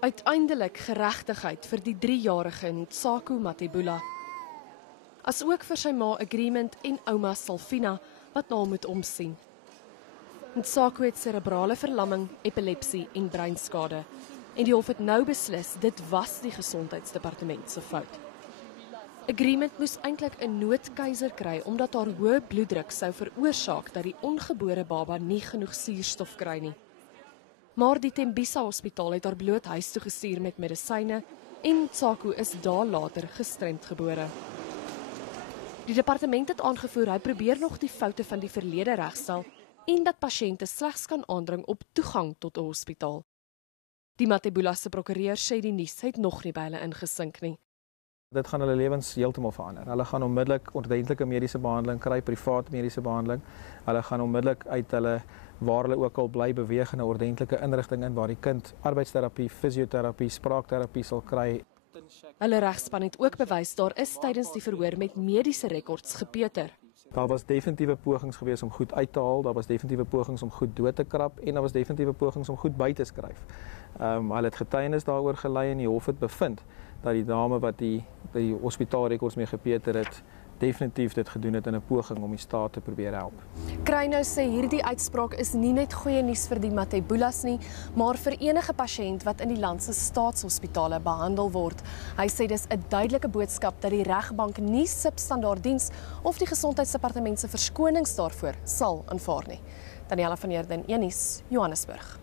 Uiteindelik geregtigheid vir die 3-jarige Ntsako Matebula. Asook vir sy ma Agreement en ouma Salfina wat na hom moet omsien. Ntsako het serebrale verlamming, epilepsie en breinskade. En die hof het nou beslis dit was die gesondheidsdepartement se fout. Agreement moes eintlik 'n noodkeiser kry omdat haar hoë bloeddruk sou veroorsaak dat die ongebore baba nie genoeg suurstof kry nie. Maar die Tembisa Hospitaal het haar bloot huis toe gestuur met medisyne en Ntsako is daar later gestremd gebore. Die departement het aangevoer hy probeer nog die foute van die verlede regstel en dat pasiënte slegs kan aandring op toegang tot 'n hospitaal. Die Matebula se prokureur sê die nuus het nog nie by hulle ingesink nie. Dit gaan hulle lewens heeltemal verander. Hulle gaan onmiddellik ordentlike mediese behandeling kry, privaat mediese behandeling. Hulle gaan onmiddellik uit hulle waar hulle ook al bly beweeg in 'n ordentlike inrigting in waar die kind arbeidsterapie, fisioterapie, spraakterapie sal kry. Hulle regspan het ook bewys daar is tydens die verhoor met mediese rekords gepeter. Daar was definitiewe pogings gewees om goed uit te haal, daar was definitiewe pogings om goed dood te krap en daar was definitiewe pogings om goed by te skryf. Hulle het getuienis daaroor gelei en die hof het bevind dat die dame wat die hospitaalrekords mee gepeter het, definitief dit gedoen het in 'n poging om die staat te probeer help. Krynou sê hierdie uitspraak is nie net goeie nuus vir die Matebulas nie, maar vir enige pasiënt wat in die land se staatshospitale behandel word. Hy sê dis 'n duidelike boodskap dat die regbank nie substandaard diens of die gesondheidsdepartement se verskonings daarvoor sal aanvaar nie. Daniela van Heerden, Johannesburg.